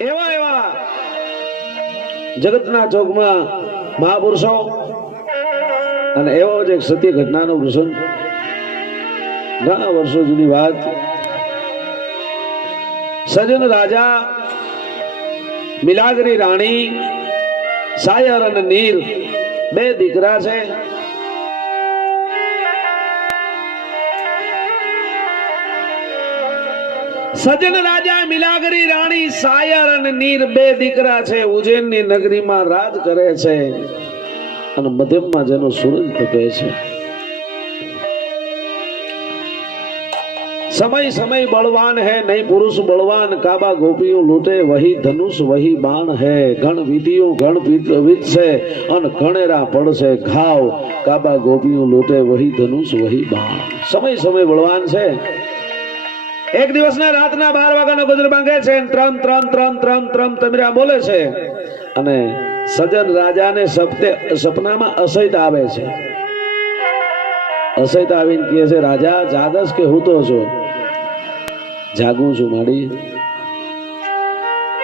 એવા એવા જગતના ચોકમાં મહાપુરુષો અને એવો જ એક સત્ય ઘટનાનો પ્રસંગ, ઘણા વર્ષો જૂની વાત. સજન રાજા, મિલાગરી રાણી, સાયર અને નીર બે દીકરા છે. સજન રાજા, મિલાગરી રાણી, સાયર અને નીર બે દીકરા છે. ઉજ્જૈનની નગરીમાં રાજ કરે છે અને મધ્યમાં જેનો સૂરજ તપે છે. समय समय बलवान है, नहीं पुरुष बलवान. काबा गोपियों लूटे वही धनुष वही बाण है. गण विधियों गण विद से अन गणेरा पड़ से घाव. काबा गोपियों लूटे वही धनुष वही बाण. समय समय बलवान છે. એક દિવસના રાતના 12 વાગ્યાનો ગજર ભાંગે છે. ત્રમ ત્રમ ત્રમ ત્રમ ત્રમ તમીરા બોલે છે અને સજન રાજાને સપનામાં અસૈત આવે છે. અસૈત આવીને કહે છે, રાજા જાગસ કે હું તો છું? જાગું છું માડી,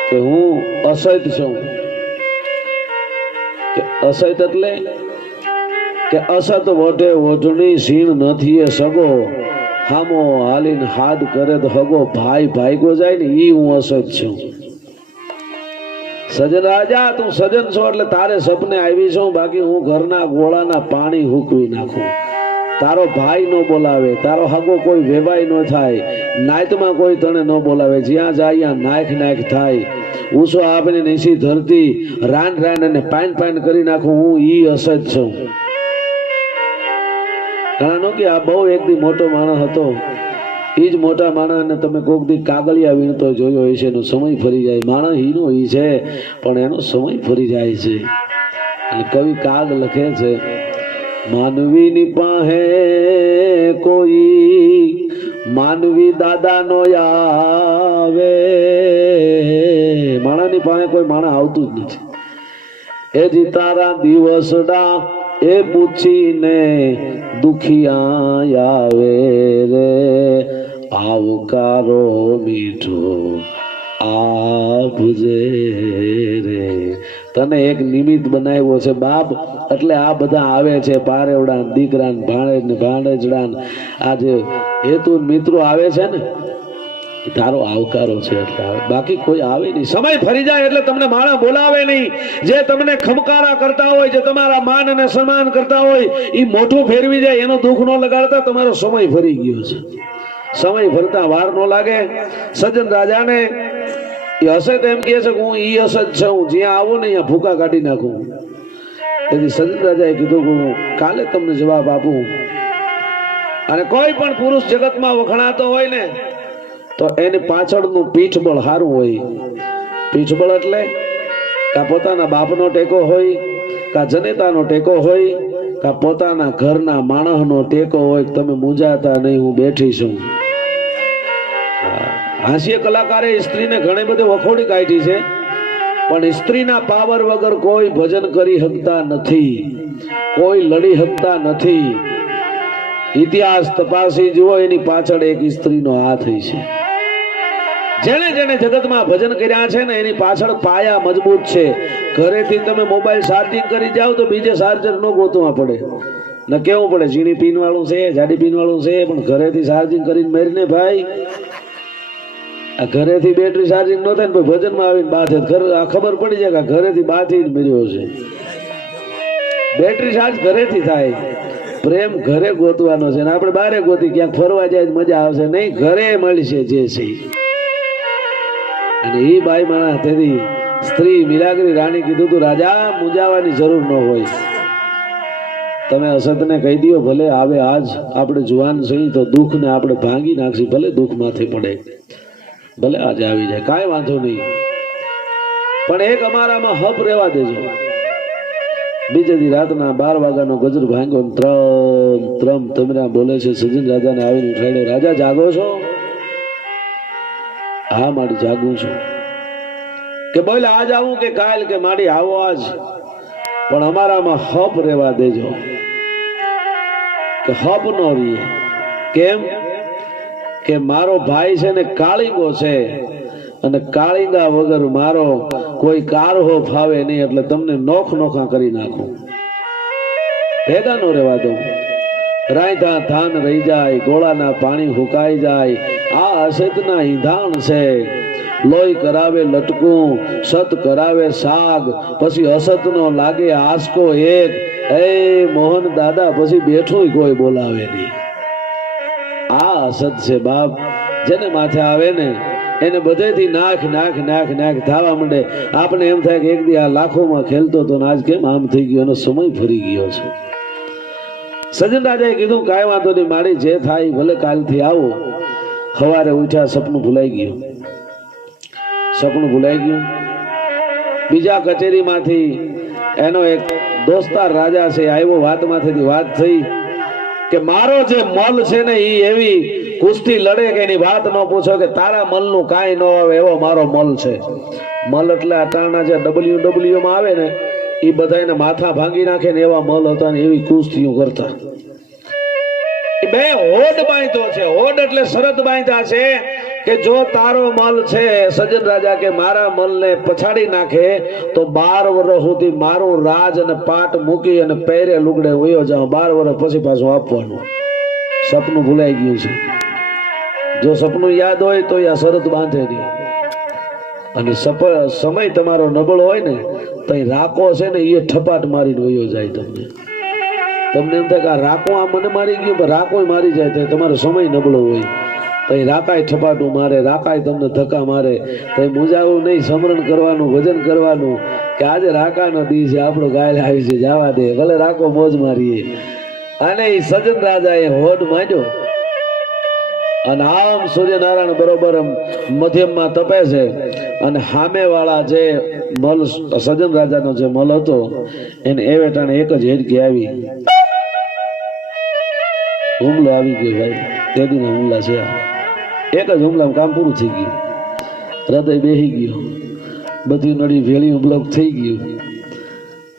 કે હું અસૈત છું. કે અસૈત એટલે કે અસત વોટે વોટણી સીણ નથી એ સગો. હામો હાલીને હાથ કરે તો હગો. ભાઈ ભાઈગો જાય ને ઈ હું અસત છું. સજન રાજા, તું સજન છો એટલે તારે સપને આવી છું. બાકી હું ઘરના ગોળાના પાણી હૂકવી નાખું. તારો ભાઈ નો બોલાવે, તારો હગો કોઈ વેવાય નો થાય, નાયતમાં કોઈ તને નો બોલાવે. જ્યાં જાય નાખ નાખ થાય. ઊંચો આપને નીચી ધરતી રાન રાન અને પાન પાન કરી નાખું. હું ઈ અસત છું. ઘણાનો કે આ બહુ એક દી મોટો માણસ હતો. ઈ જ મોટા માણસ ને તમે કોક દી કાગળિયા વીણતો જોયો હોય છે. એનો સમય ફરી જાય. માણસ હીનો ઈ છે પણ એનો સમય ફરી જાય છે. અને કવિ કાગ લખે છે, માનવીની પાસે કોઈ માનવી દાદા નો આવે. માણાની પાસે કોઈ માણા આવતું જ નથી. એ જી તારા દિવસડા એ પૂછીને દુખિયા આવે રે. આવકારો મીઠો આપજે રે. તને એક નિમિત્ત બનાવ્યો છે બાપ, એટલે આ બધા આવે છે. પારેવડા, દીકરા, ભાણેજ ને ભાણેજડા, આ જે હેતુ મિત્રો આવે છે ને, તારો આવકારો છે એટલે આવે. બાકી કોઈ આવે નહીં. સમય ફરી જાય એટલે તમને માણસ બોલાવે નહીં. જે તમને ખમકારા કરતા હોય, જે તમારા માન અને સન્માન કરતા હોય, એ મોઢું ફેરવી જાય. એનો દુઃખ ન લગાડતા તમારો સમય ફરી ગયો છે. સમય ફરતા વાર ન લાગે. સજન રાજાને એ અસત એમ કહે છે કે હું ઈ અસત છું. જ્યાં આવો ને અહીંયા ભૂકા કાઢી નાખું. તેથી સજન રાજાએ કીધું કે હું કાલે તમને જવાબ આપું. અને કોઈ પણ પુરુષ જગતમાં વખણાતો હોય ને તો એની પાછળનું પીઠબળ સારું હોય. પીઠબળ એટલે કા પોતાના બાપનો ટેકો હોય, કા જનેતાનો ટેકો હોય, કા પોતાના ઘરના માણસનો ટેકો હોય. તમે મૂંઝાતા નહીં, હું બેઠી છું. હાસ્ય કલાકારે સ્ત્રીને ઘણી બધી વખોડી કાઢી છે, પણ સ્ત્રીના પાવર વગર કોઈ ભજન કરી શકતા નથી, કોઈ લડી શકતા નથી. ઇતિહાસ તપાસી જુઓ, એની પાછળ એક સ્ત્રીનો હાથ છે. જેને જેને જગતમાં ભજન કર્યા છે ને એની પાછળ પાયા મજબૂત છે. ઘરેથી તમે મોબાઈલ ચાર્જિંગ કરી જાઓ તો બીજે ચાર્જર નો ગોતવા પડે ન કેવું પડે. ઝીણી પિન વાળું છે, જાડી પિન વાળું છે, પણ ઘરેથી ચાર્જિંગ કરીને મેરીને ભાઈ આ ઘરેથી બેટરી ચાર્જિંગ ન થાય ને ભજનમાં આવીને બાથે ખબર પડી જાય કે ઘરેથી બાથી જ મેર્યો છે. બેટરી ચાર્જ ઘરેથી થાય. પ્રેમ ઘરે ગોતવાનો છે ને આપણે બારે ગોતી ક્યાંક ફરવા જાય મજા આવશે નહીં. ઘરે મળશે જે છે. અને એ બાઈ માણા તેથી સ્ત્રી મિલાગરી રાણી કીધું તું રાજા મૂંઝાવાની જરૂર ન હોય. તમે અસતને કહી દો ભલે આવે આજ. આપણે જુવાન છીએ તો દુઃખ ને આપણે ભાંગી નાખશી. ભલે દુઃખ માથે પડે, ભલે આજે આવી જાય, કાંઈ વાંધો નહીં. પણ એક અમારામાં હપ રહેવા દેજો. બીજે દી રાતના 12 વાગ્યાનો ગજર ભાંગ્યો. ત્રમ ત્રમ તમીરા બોલે છે. સજન રાજાને આવીને ઉઠાડ્યો. રાજા જાગો છો? હા માડી જાગું છું. કે બોલ આજ આવું કે કાલ? કે માડી આવો આજ, પણ અમારામાં હપ રહેવા દેજો. કે હપ નો રહીએ. કેમ? કે મારો ભાઈ છે ને કાળીંગો છે અને કાળીંગા વગર મારો કોઈ કારહો ફાવે નહીં, એટલે તમને નોખ નોખા કરી નાખું. ભેગા નો રહેવા દઉં. રાયતા થાન રહી જાય, ગોળાના પાણી હુકાઈ જાય. આ અસતના ઈંધાણ છે. લોહી કરાવે લટકું, સત કરાવે સાગ, પછી અસતનો લાગે આસકો એક. એ મોહન દાદા પછી બેઠું કોઈ બોલાવે નહીં. આ અસત છે બાપ. જેને માથે આવે ને એને બધેથી નાખ નાખ નાખ નાખ થવા માંડે. આપણે એમ થાય કે એક દી આ લાખોમાં ખેલતો તો આજ કેમ આમ થઈ ગયો, એનો સમય ફરી ગયો છે. સજન રાજાએ કીધું કાંઈ વાંધો નહીં, મારી જે થાય ભલે કાલથી આવો. સવારે ઉઠ્યા, સપનું ભૂલાઈ ગયું. સપનું ભૂલાઈ ગયું. બીજા કચેરીમાંથી એનો એક દોસ્તાર રાજા છે આવ્યો. વાતમાંથી વાત થઈ કે મારો જે મલ છે ને એ એવી કુસ્તી લડે કે એની વાત ન પૂછો, કે તારા મલનું કાંઈ ન આવે એવો મારો મલ છે. મલ એટલે અટાણા જે WW માં આવે ને એ બધાને માથા ભાંગી નાખે ને એવા મલ હતા ને એવી કુસ્તીઓ કરતા. બે હોડ બાંધ્યો છે. હોડ એટલે શરત બાંધ્યા છે કે જો તારો મલ છે સજન રાજા કે મારા મલને પછાડી નાખે તો 12 વર્ષ સુધી મારું રાજ અને પાટ મૂકી અને પહેરે લુગડે વયો જાઉં. 12 વર્ષ પછી પાછું આપવાનું. સપનું ભૂલાઈ ગયું છે. જો સપનું યાદ હોય તો આ શરત બાંધે નહીં. અને સમય તમારો નબળો હોય ને તો રાકો છે ને એ ઠપાટ મારીને વયો જાય. તમને એમ થાય કે આ રાકો આ મને મારી ગયું, પણ રાકો મારી જાય તો તમારો સમય નબળો હોય તો રાકાય ઠપાટું મારે, રાકાય તમને ધક્કા મારે. તો મૂંઝાવું નહીં, સ્મરણ કરવાનું, ભજન કરવાનું કે આજે રાકાનો દી છે, આપણો ગાયલ આવી છે, જવા દે, ભલે રાકો મોજ મારીએ. અને એ સજન રાજાએ હોડ માંડ્યો અને આમ સૂર્યનારાયણ બરોબર મધ્યમમાં તપે છે. અને સામે વાળા જે મલ સજન રાજાનો જે મલ હતો એને એ વેટાણે એક જ હેડકી આવી. હુમલો આવી ગયો ભાઈ. તે દીના હુમલા છે. એક જ હુમલામાં કામ પૂરું થઈ ગયું. હૃદય બેહી ગયો, બધી નડી ભેળી બ્લોક થઈ ગયું.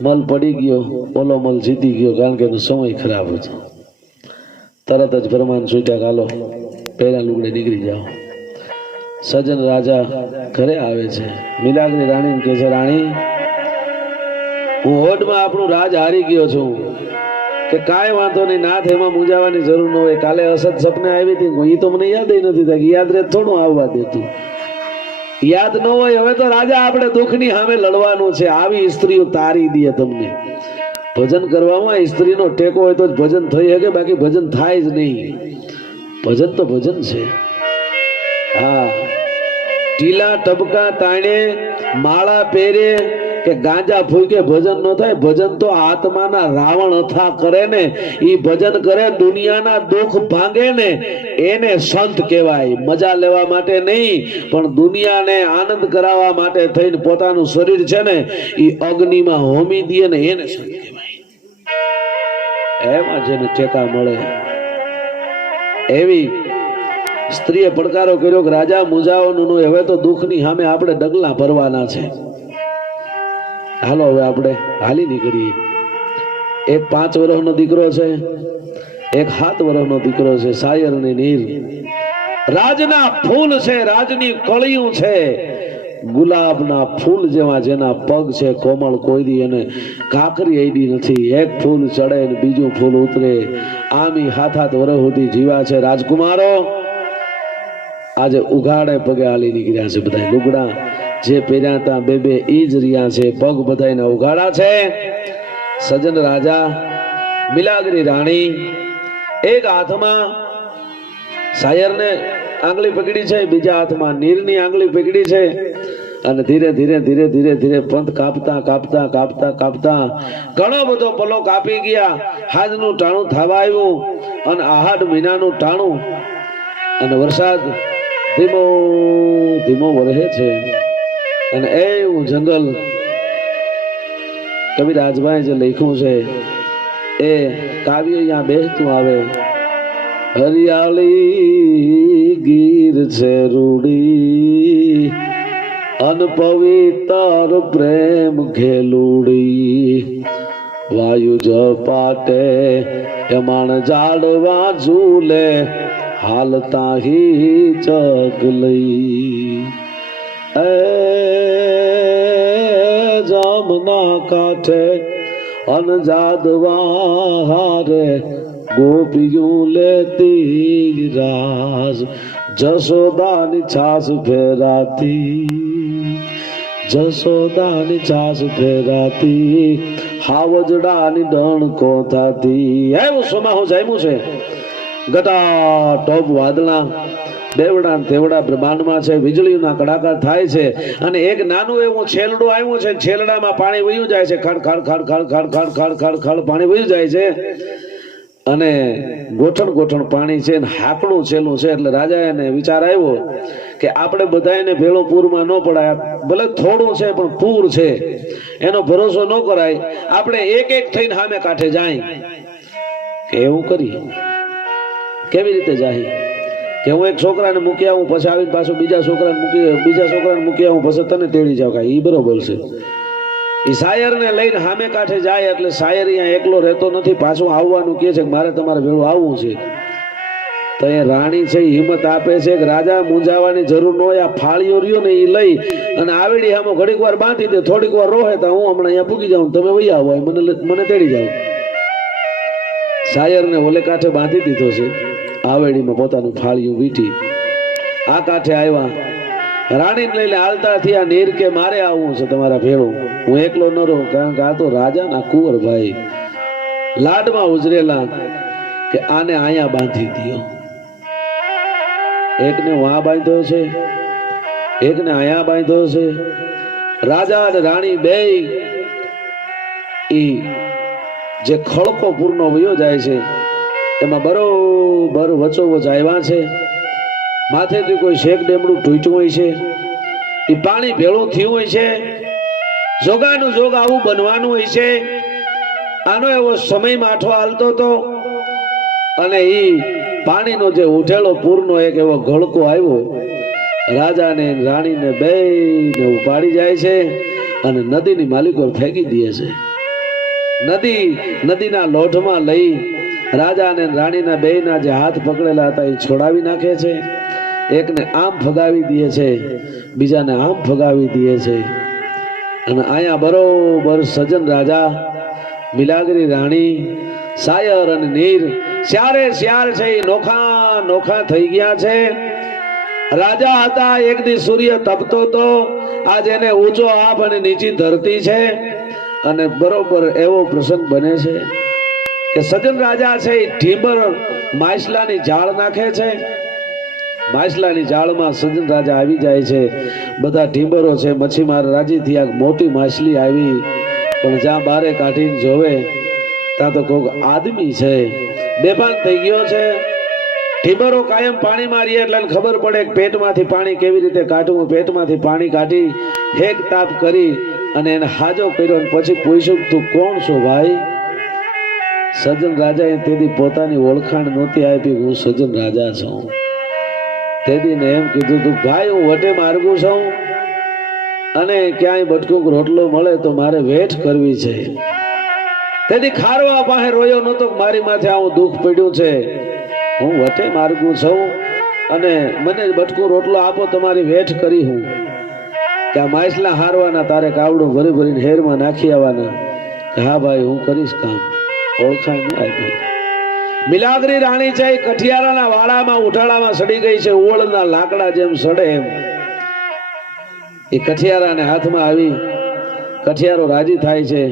મલ પડી ગયો, ઓલો મલ જીતી ગયો, કારણ કે એનો સમય ખરાબ હતો. તરત જ ફરમાન છૂટ્યા, કાલો પહેલા લુગડે નીકળી જાઓ. સજન રાજા ઘરે આવે છે. મિલાગરી રાણી કહે છે, રાણી હું હોડમાં આપણું રાજ હારી ગયો છું. કે કાંઈ વાંધો નહીં નાથ, એમાં મૂંઝાવાની જરૂર ન હોય. કાલે અસત સપને આવી હતી, એ તો મને યાદ નથી થાય. યાદ રહે થોડું આવવા દેતું. યાદ ન હોય. હવે તો રાજા આપણે દુઃખની સામે લડવાનું છે. આવી સ્ત્રીઓ તારી દે તમને. ભજન કરવામાં સ્ત્રીનો ટેકો હોય તો જ ભજન થઈ શકે, બાકી ભજન થાય જ નહીં. ભજન તો ભજન છે. હા, ટીલા ટબકા તાણે, માળા પહેરે કે ગાંજા ફૂકે ભજન ન થાય. ભજન તો આત્માના રાવણ અથા કરે ને, ઈ ભજન કરે દુનિયાના દુઃખ ભાંગે ને એને સંત કહેવાય. મજા લેવા માટે નહીં, પણ દુનિયાને આનંદ કરાવવા માટે થઈને પોતાનું શરીર છે ને ઈ અગ્નિમાં હોમી દે ને એને સંત કહેવાય. એમાં જેને ટેકા મળે. એવી સ્ત્રીએ પડકારો કર્યો કે રાજા મૂંઝાવાનું નહીં, હવે તો દુઃખની સામે આપણે ડગલા ભરવાના છે. હાલો હવે આપણે હાલી નીકળીએ. એક 5 વર્ષનો દીકરો છે, એક 7 વર્ષનો દીકરો છે. શાયર ને નીર રાજના ફૂલ છે, રાજની કળિયું છે. ગુલાબના ફૂલ જેવા જેના પગ છે કોમળ, કોઈ દી એને કાકરી આઈડી નથી. એક ફૂલ ચડે ને બીજું ફૂલ ઉતરે. આમી 7-7 વર્ષ સુધી જીવા છે રાજકુમારો. આજે ઉઘાડે પગે હાલી નીકળ્યા છે. બધા લુગડા જે પહેર્યા હતા 2-2 ઈ જ રહ્યા છે. પગ બધાના ઉઘાડા છે. સજન રાજા, મિલાગરી રાણી, એક હાથમાં શાયરને આંગળી પકડી છે, બીજા હાથમાં નીરની આંગળી પકડી છે. અને ધીરે ધીરે ધીરે ધીરે ધીરે પંથ કાપતા કાપતા કાપતા કાપતા ઘણો બધો પલો કાપી ગયા. હાજનું ટાણું થવા આવ્યું અને આહાડ મહિનાનું ટાણું. અને વરસાદ ધીમો ધીમો વરસે છે. અને એવું જંગલ કવિ રાજભાઈ જે લખ્યું છે એ કાવ્ય અહીંયા બેસતું આવે. હરિયાળી ગીર છે રૂડી, અનપવિત્ર પ્રેમ ઘેલુડી. વાયુ જપાટે એમાણ જાડવા ઝૂલે, હાલતા હી જગ લઈ. એ જામના કાંઠે અનજાદવા રે ગોપિયું લેતી રાસ જશોદાની છાસ ફેરાતી જશોદાની છાસ ફેરાતી હાવજડાની ડણકો થાતી. એવું સોમાહું જામ્યું છે. ગટા ટોપ વાદળા દેવડા તેવડા બ્રહ્માંડમાં છે. વીજળીના કડાકા થાય છે અને એક નાનું એવું છેલડું આવ્યું છે. છેલડામાં પાણી વહ્યું જાય છે. ખડ ખડ ખડ ખડ ખડ ખડ ખડ ખડ ખડ પાણી વહ્યું જાય છે અને ગોઠણ ગોઠણ પાણી છે ને હાકડું છેલું છે. એટલે રાજા એને વિચાર આવ્યો કે આપણે બધાને ભેળો પૂરમાં ન પડાય. ભલે થોડું છે પણ પૂર છે એનો ભરોસો ન કરાય. આપણે એક એક થઈને સામે કાંઠે જાય. કે એવું કરી કેવી રીતે જાય? કે હું એક છોકરાને મૂકી આવું પછી આવીને પાછું બીજા છોકરાને મૂકી આવું પછી તને તેડી જાવ. કાંઈ એ બરોબર છે. એ શાયરને લઈને સામે કાંઠે જાય એટલે શાયર અહીંયા એકલો રહેતો નથી. પાછું આવવાનું કહે છે કે મારે તમારે ભેળું આવવું છે. તો એ રાણી છે હિંમત આપે છે કે રાજા મૂંઝાવાની જરૂર ન હોય. આ ફાળીઓ રહ્યો ને એ લઈ અને આવેડી આમાં ઘડીક વાર બાંધી દે, થોડીક વાર રોહે તો હું હમણાં અહીંયા પૂગી જાઉં, તમે વહી આવો, મને તેડી જાવ. શાયરને ઓલે કાંઠે બાંધી દીધો છે. આવેડીમાં પોતાનું ફાળિયું વીટી આ કાંઠે આવ્યા. રાણીને લઈને હાલતા થયા. નીર કે મારે આવવું છે તમારા ભેળું, હું એકલો ન રહું. કારણ કે આ તો રાજાના કુંવર ભાઈ લાડમાં ઉજરેલા કે આને અહીંયા બાંધી દો. એકને વહાં બાંધ્યો છે, એકને અહીંયા બાંધ્યો છે. રાજા અને રાણી બે ઈ જે ખળકો પૂરનો વયો જાય છે એમાં બરોબર વચોવચ આવ્યા છે. માથેથી કોઈ શેક ડેમડું તૂટ્યું હોય છે, એ પાણી ભેળું થયું હોય છે. જોગાનું જોગ આવું બનવાનું હોય છે. આનો એવો સમય માઠો હાલતો હતો અને એ પાણીનો જે ઉઠેલો પૂરનો એક એવો ઘડકો આવ્યો. રાજાને રાણીને બેયને ઉપાડી જાય છે અને નદીની માલિકો ફેંકી દે છે. નદીના લોઢમાં લઈ રાજા અને રાણીના બેયના જે હાથ પકડેલા હતા એ છોડાવી નાખે છે. એકને આમ ફગાવી દે છે, બીજાને આમ ફગાવી દે છે. અને અહીંયા બરોબર સજન રાજા, મિલાગરી રાણી, શાયર અને નીર ચારે ચાર છે એ નોખા નોખા થઈ ગયા છે. રાજા હતા એક દી સૂર્ય તપતો તો, આજ એને ઊંચો આપ અને નીચી ધરતી છે. અને બરોબર એવો પ્રસંગ બને છે કે સજન રાજા છે એ ઢીંબર માછલાની જાળ નાખે છે. માછલાની જાળમાં સજન રાજા આવી જાય છે. બધા ઢીંબરો છે, મચ્છીમાર રાજી થયા. મોટી માછલી આવી પણ જ્યાં બારે કાઢીને જોવે ત્યાં તો કોઈક આદમી છે, બેભાન થઈ ગયો છે. ઢીંબરો કાયમ પાણી મારીએ એટલે ખબર પડે કે પેટમાંથી પાણી કેવી રીતે કાઢવું. પેટમાંથી પાણી કાઢી હેક તાપ કરી અને એને હાજો કર્યો. પછી પૂછ્યું તું કોણ છો ભાઈ? સજન રાજાએ તેથી પોતાની ઓળખાણ નહોતી આપી, હું સજન રાજા છું. તેદીને એમ કીધું તું ભાઈ હું વટે માર્ગું છું અને ક્યાંય બટકુંક રોટલો મળે તો મારે વેઠ કરવી છે. તેથી ખારવા પાસે રોયો નહોતો, મારી માથે આવું દુઃખ પડ્યું છે. હું વટે માર્ગું છું અને મને બટકું રોટલો આપો, તમારી વેઠ કરી. હું કે આ માછલા હારવાના, તારે કાવડું ભરી ભરીને હેરમાં નાખી આવવાના. હા ભાઈ હું કરીશ કામ. ઓળખાણ ન આપી. મિલાગરી રાણી છે કઠિયારાના વાડામાં ઉઠાડામાં સડી ગઈ છે. ઓળના લાકડા જેમ સડે એમ એ કઠિયારાને હાથમાં આવી. કઠિયારો રાજી થાય છે.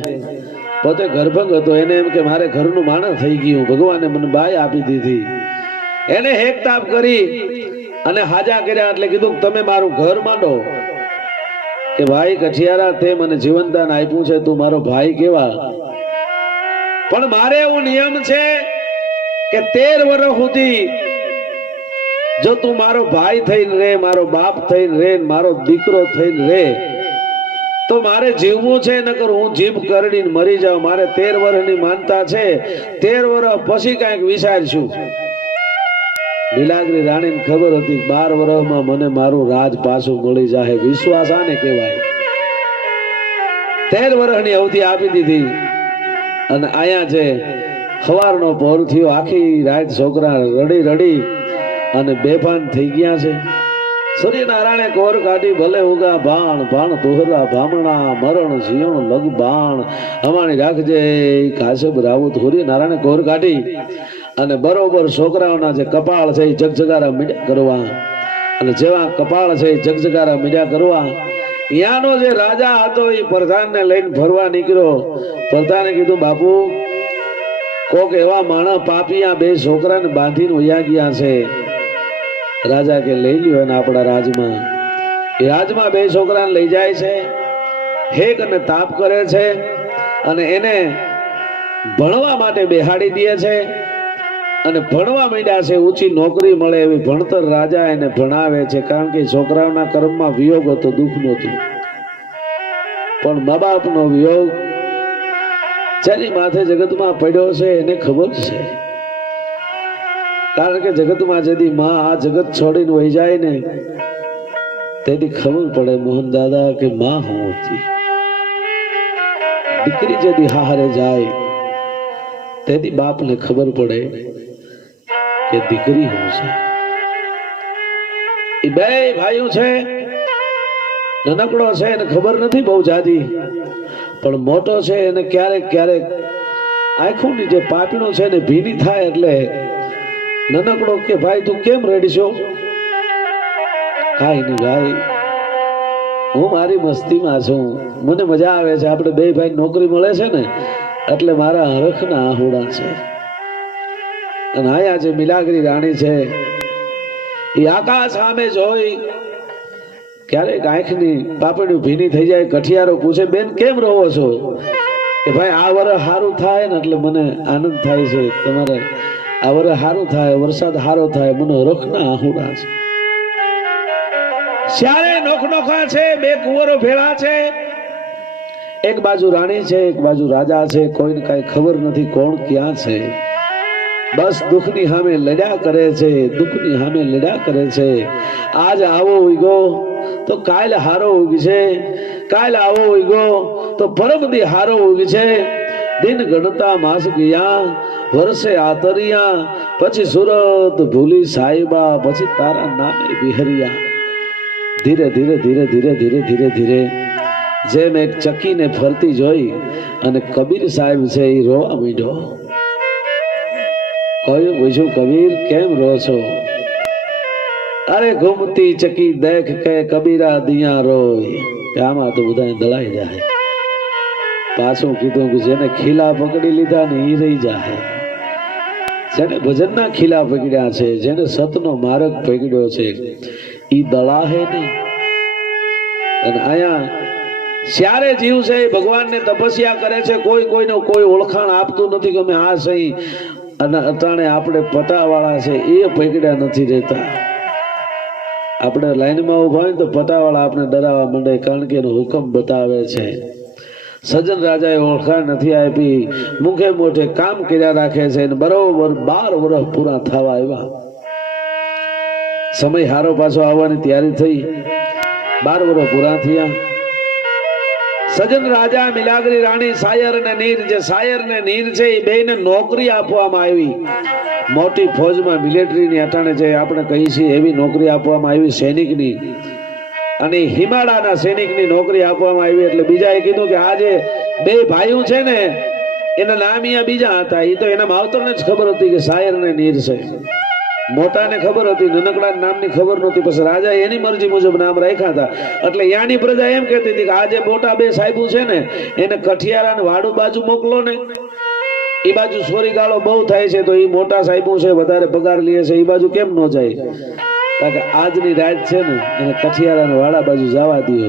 પોતે ગર્ભંગ હતો, એને એમ કે મારે ઘરનું માણસ થઈ ગયું, ભગવાને મને બાઈ આપી દીધી. એને હેક તાપ કરી અને હાજા કર્યા. એટલે કીધું તમે મારું ઘર માંડો. કે ભાઈ કઠિયારા તે મને જીવનદાન આપ્યું છે, તું મારો ભાઈ કેવા. પણ મારે એવો નિયમ છે કે 13 વર્ષ સુધી જો તું મારો ભાઈ થઈને રે, મારો બાપ થઈને રે, મારો દીકરો થઈને રે તો મારે જીવવું છે. નકર હું જીભ કરડીને મરી જાઉં. મારે 13 વર્ષની માનતા છે. 13 વર્ષ પછી કઈક વિચારશું. મિલાગરી રાણીને ખબર હતી 12 વર્ષમાં મને મારું રાજ પાછું મળી જાય. વિશ્વાસ આને કહેવાય. 13 વર્ષની અવધિ આપી દીધી અને આયા છે સવારનો પહોર થયો. આખી રાત છોકરા રડી રડી અને બેભાન થઈ ગયા છે. સૂર્યનારાયણે કોર કાઢી ભલે ઉગા ભાણ ભાણ તોહરા ભામણા મરણ જીવણ લગ બાણ હમાણી રાખજે કાશ્યપ રાઉત. સૂર્યનારાયણે કોર કાઢી અને બરોબર છોકરાઓના જે કપાળ છે એ જગજગારા મીડ્યા કરવા, અને જેવા કપાળ છે એ જગજગારા મીડ્યા કરવા. યાનો જે રાજા હતો એ પ્રધાનને લઈને ફરવા નીકળ્યો. પ્રધાને કીધું, બાપુ કોક એવા માણસ પાપિયા બે છોકરાને બાંધીને વયા ગયા છે. રાજા કે લઈ લ્યો એને આપણા રાજમાં. એ રાજમાં બે છોકરાને લઈ જાય છે, હેક અને તાપ કરે છે, અને એને ભણવા માટે બેહાડી દે છે. અને ભણવા માંડ્યા છે, ઊંચી નોકરી મળે એવી ભણતર રાજા એને ભણાવે છે. કારણ કે છોકરાઓના કર્મમાં વિયોગ હતો, દુઃખ નહોતું. પણ મા બાપનો વિયોગ જેની માથે જગતમાં પડ્યો છે એને ખબર છે. કારણ કે જગતમાં જેથી માં આ જગત છોડીને વહી જાય ને તેથી ખબર પડે મોહન દાદા કે માં હું હતી. દીકરી જેથી હારે જાય તેથી બાપને ખબર પડે કે દીકરી હું છે. એ બે ભાઈઓ છે, નાનકડો છે એને ખબર નથી બહુ જાજી, પણ મોટો છે એને ક્યારેક ક્યારેક આંખોની જે પાપણું છે ને ભીની થાય એટલે નાનકડો કે ભાઈ તું કેમ રડીશો? કાઈ નહીં ભાઈ, હું મારી મસ્તીમાં છું, મને મજા આવે છે. આપણે બે ભાઈ નોકરી મળે છે ને એટલે મારા હરખના આહુડા છે. અને આયા જે મિલાગરી રાણી છે એ આકાશ સામે જોઈ ક્યારેક આંખની પાપડી ભીની થઈ જાય. કઠિયારો પૂછે, બેન કેમ રહો છો? કે ભાઈ આ વરસ સારું થાય ને એટલે મને આનંદ થાય છે. તમારે આ વરસ સારું થાય, વરસાદ સારો થાય, મને હરખના આહુડા છે. ત્યારે નોખનોખા છે, બે કુંવરો ભેળા છે. એક બાજુ રાણી છે, એક બાજુ રાજા છે. કોઈને કઈ ખબર નથી કોણ ક્યાં છે. બસ દુઃખની સામે લડ્યા કરે છે, દુઃખની સામે લડ્યા કરે છે. આજ આવો ઉગ્યો તો કાલ હારો ઉગી છે, કાલ આવો ઉગ્યો તો પરમદી હારો ઉગી છે. દિન ગણતા માસ ગયા, વર્ષે આતરિયા, પછી સુરત ભૂલી સાહેબા, પછી તારા નામે વિહરિયા. ધીરે ધીરે ધીરે ધીરે ધીરે ધીરે ધીરે જેમ એક ચકીને ફરતી જોઈ અને કબીર સાહેબ છે એ રોવા માંડ્યો. કહ્યું, પૂછ્યું, કબીર કેમ રો છો? અરે ઘૂમતી ચકી દેખ કે કબીરા દિયા રોય. આમાં તો બધા દળાઈ જાય. પાછું કીધું કે જેને ખીલા પકડી લીધા ને એ રહી જાય. જેને ભજનના ખીલા પકડ્યા છે, જેને સતનો માર્ગ પકડ્યો છે ઈ દળાહે નહીં. અને આયા જ્યારે જીવ છે એ ભગવાનને તપસ્યા કરે છે. કોઈ કોઈનો કોઈ ઓળખાણ આપતું નથી કે અમે આ સહી. અને અટાણે આપણે પટાવાળા છે એ પકડ્યા નથી રહેતા. આપણે લાઈનમાં ઉભા હોય તો પટાવાળા આપણે ડરાવવા માંડે, કારણ કે એનો હુકમ બતાવે છે. સજ્જન રાજાએ ઓળખાણ નથી આપી, મુખે મોઢે કામ કર્યા રાખે છે. બરોબર 12 વર્ષ પૂરા થવા આવ્યા. સમય હારો પાછો આવવાની તૈયારી થઈ. 12 વર્ષ પૂરા થયા. સજ્જન રાજા, મિલાગરી રાણી, સાયર ને નીર, જે સાયર ને નીર છે એ બેને નોકરી આપવામાં આવી. મોટી ફોજમાં મિલિટરીની અટાણે જે આપણે કહીએ છીએ એવી નોકરી આપવામાં આવી, સૈનિકની. અને હિમાળાના સૈનિકની નોકરી આપવામાં આવી. એટલે બીજાએ કીધું કે આ જે બે ભાઈઓ છે ને એના નામ અહીંયા બીજા હતા. એ તો એના માવતરને જ ખબર હતી કે સાયર ને નીર છે. મોટાને ખબર હતી, નાનકડા નામની ખબર નહોતી. પછી રાજા એની મરજી મુજબ નામ રાખ્યા હતા. એટલે યાની પ્રજા એમ કહેતી હતી કે આ જે મોટા બે સાહેબો છે ને એને કઠિયારા ને વાડુ બાજુ મોકલો ને. એ બાજુ સોરી ગાળો બહુ થાય છે, તો એ મોટા સાહેબો છે, વધારે પગાર લે છે, એ બાજુ કેમ ન જાય? કારણ કે આજની રાત છે ને એને કઠિયારા ને વાડા બાજુ જવા દો.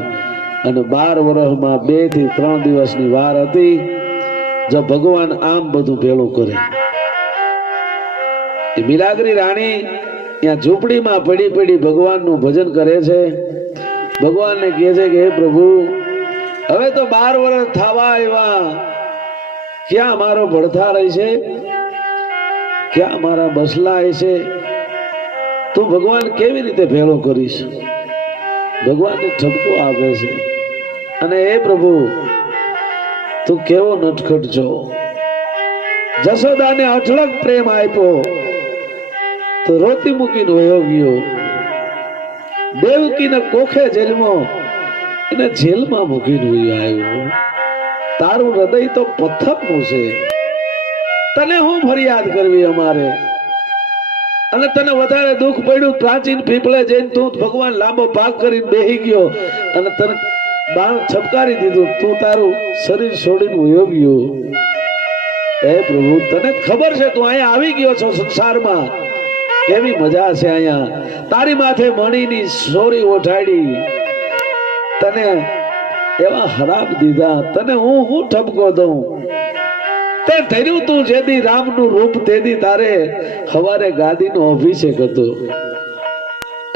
અને 12 વર્ષમાં 2 થી 3 દિવસની વાર હતી. જો ભગવાન આમ બધું ભેળું કરે. મિલાગરી રાણી ત્યાં ઝૂંપડીમાં પડી પડી ભગવાનનું ભજન કરે છે. ભગવાનને કહે છે કે હે પ્રભુ, હવે તો 12 વર્ષ થવા આવ્યા, ક્યાં મારો ભડથાળ છે, ક્યાં મારા બસલા છે? તું ભગવાન કેવી રીતે ભેળો કરીશ? ભગવાનને ઠપકો આપે છે અને હે પ્રભુ તું કેવો નટખટ છો. જશોદાને અઢળક પ્રેમ આપ્યો તો રોતી મૂકીને વયો ગયો. દેવકીને કોખે જેલમાં એને જેલમાં મૂકીને આવ્યો. તારું હૃદય તો પથ્થરનું છે. તને હું ફરિયાદ કરવી અમારે? અને તને વધારે દુઃખ પડ્યું પ્રાચીન પીપળે જઈને તું ભગવાન લાંબો ભાગ કરીને બેહી ગયો અને તને બાણ છપકારી દીધું. તું તારું શરીર છોડીને વયો ગયો. હે પ્રભુ, તને ખબર છે તું અહીંયા આવી ગયો છો સંસારમાં, કેવી મજા છે અહીંયા. તારી માથે મણીની સોરી ઓઢાડી, તને એવા હરાપ દીધા, તને હું ઠપકો દઉં? તે ધર્યું તું જેદી રામનું રૂપ તેદી તારે હવારે ગાદીનો અભિષેક હતો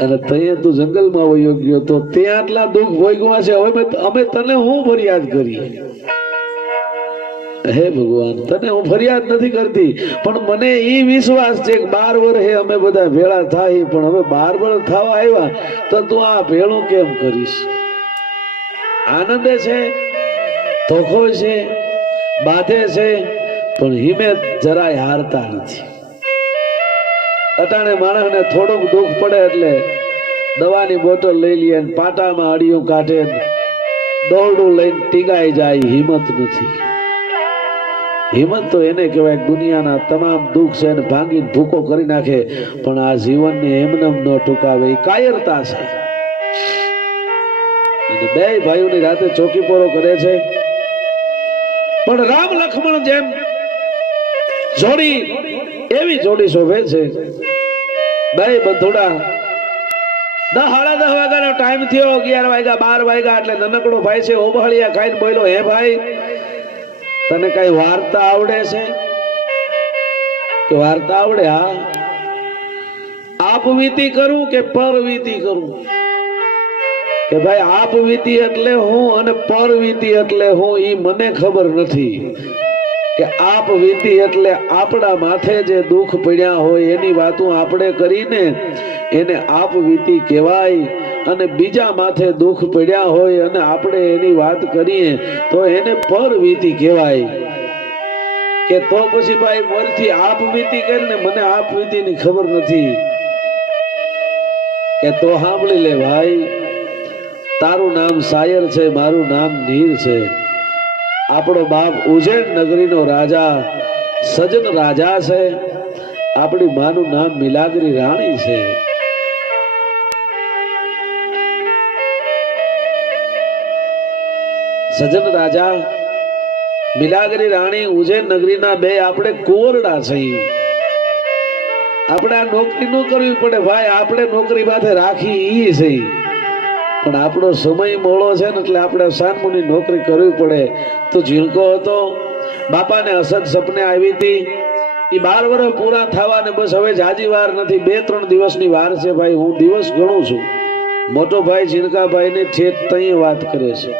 અને તઈએ તું જંગલમાં વયો ગયો તો ત્યાં આટલા દુઃખ ભોગવ્યા છે. હવે અમે તને હું ફરિયાદ કરી? હે ભગવાન, તને હું ફરિયાદ નથી કરતી, પણ મને એ વિશ્વાસ છે કે 12 વર્ષે અમે બધા ભેળા થાય, પણ હવે 12 વર્ષ થવા આવ્યા તો તું આ ભેળું કેમ કરીશ? આનંદે છે, ધોખો છે, બાધે છે, પણ હિંમત જરાય હારતા નથી. અટાણે માણસને થોડુંક દુઃખ પડે એટલે દવાની બોટલ લઈ લે, પાટામાં અડિયું કાઢે, દોરડું લઈને ટીંગાઈ જાય. હિંમત નથી. હિંમત તો એને કહેવાય દુનિયાના તમામ દુઃખ છે એને ભાંગીને ભૂકો કરી નાખે, પણ આ જીવનને એમનેમ ન ટૂંકાવે. એ કાયરતા છે. અને બે ભાઈઓની રાતે ચોકી પોરો કરે છે, પણ રામ લક્ષ્મણ જેમ જોડી એવી જોડી શોભે છે. બે બંધુડા 10 સાડા 10 વાગ્યાનો ટાઈમ થયો, 11 વાગ્યા 12 વાગ્યા એટલે નનકડો ભાઈ છે ઓબહળિયા ખાઈને બોલ્યો, હે ભાઈ, તને કઈ વાર્તા આવડે છે? કે વાર્તા આવડે? હા. આપ વીતી કરું કે પર વીતી કરું? કે ભાઈ આપ વીતી એટલે હું અને પર વીતી એટલે હું, ઈ મને ખબર નથી. કે આપ વીતી એટલે આપણા માથે જે દુઃખ પડ્યા હોય એની વાતો આપણે કરીને એને આપ વીતી કહેવાય, અને બીજા માથે દુઃખ પડ્યા હોય અને આપણે એની વાત કરીએ તો એને પર વીતી કહેવાય. કે તો પછી ભાઈ મોરથી આપ વીતી કરીને મને આપ વીતીની ખબર નથી. કે તો સાંભળી લે ભાઈ, તારું નામ શાયર છે, મારું નામ નીર છે. આપણો બાપ ઉજ્જૈન નગરીનો રાજા સજન રાજા છે, આપણી માનું નામ મિલાગરી રાણી છે. સજન રાજા, મિલાગરી રાણી, ઉજ્જૈન નગરીના બે આપણે કોરડા છીએ. આપણે આ નોકરી ન કરવી પડે ભાઈ, આપણે નોકરી માથે રાખી ઈ છે, પણ આપણો સમય મોડો છે ને એટલે આપણે સાનમુની નોકરી કરવી પડે. તો ઝીણકો હતો, બાપાને અસદ સપને આવી હતી. એ 12 વર્ષ પૂરા થવા ને બસ હવે જાજી વાર નથી, 2-3 દિવસની વાર છે ભાઈ. હું દિવસ ગણું છું. મોટો ભાઈ ઝીણકાભાઈ ને ઠેઠ તઈ વાત કરે છે.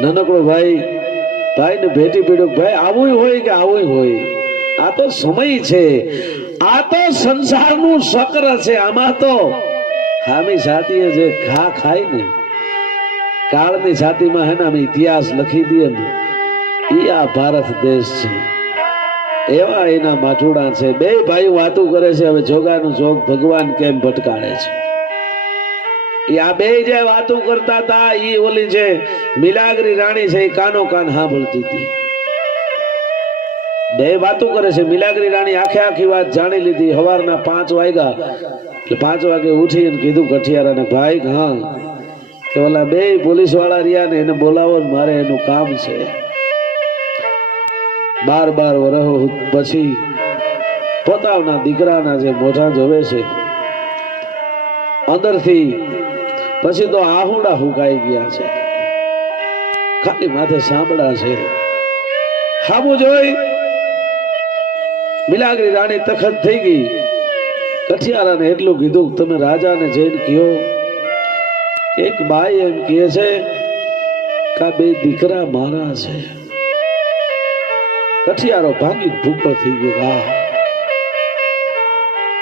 નાનકડો ભાઈ ને ભેટી પીડ્યો, ભાઈ આવું હોય કે આવું હોય, આ તો સમય છે, આ તો સંસારનું ચક્ર છે. આમાં તો હામી સાતીએ જે ઘા ખાય ને, કાળની છાતીમાં હે ને અમે ઇતિહાસ લખી દઈએ ને, એ આ ભારત દેશ છે. એવા એના માઠુડા છે. બે ભાઈ વાતો કરે છે, હવે જોગાનું જોગ ભગવાન કેમ ભટકાડે છે. એ આ બે જે વાતો કરતા હતા, એ ઓલી જે મિલાગરી રાણી છે એ કાનો કાન સાંભળતી હતી. બે વાતો કરે છે. મિલાગરી રાણી આખી વાત જાણી લીધી. સવારના 5 વાગ્યા એટલે 5 વાગે ઉઠીને કીધું કઠિયારાને, ભાઈ હા, કે ઓલા બે પોલીસ વાળા રહ્યા ને એને બોલાવો, મારે એનું કામ છે. 12 વર્ષ પછી પોતાના દીકરાના જે મોઢા જોવે છે અંદરથી, પછી તો આહુડા હુકાઈ ગયા છે, ખાલી માથે સાંભળા છે. હાબુ જોઈ મિલાગરી રાણી તખત થઈ ગઈ. કઠિયારાને એટલું કીધું, તમે રાજાને જઈને કહો એક બાઈ એમ કહે છે કે 2 દીકરા મારા છે. કઠિયારો ભાંગી ભૂકો થઈ ગયો. હા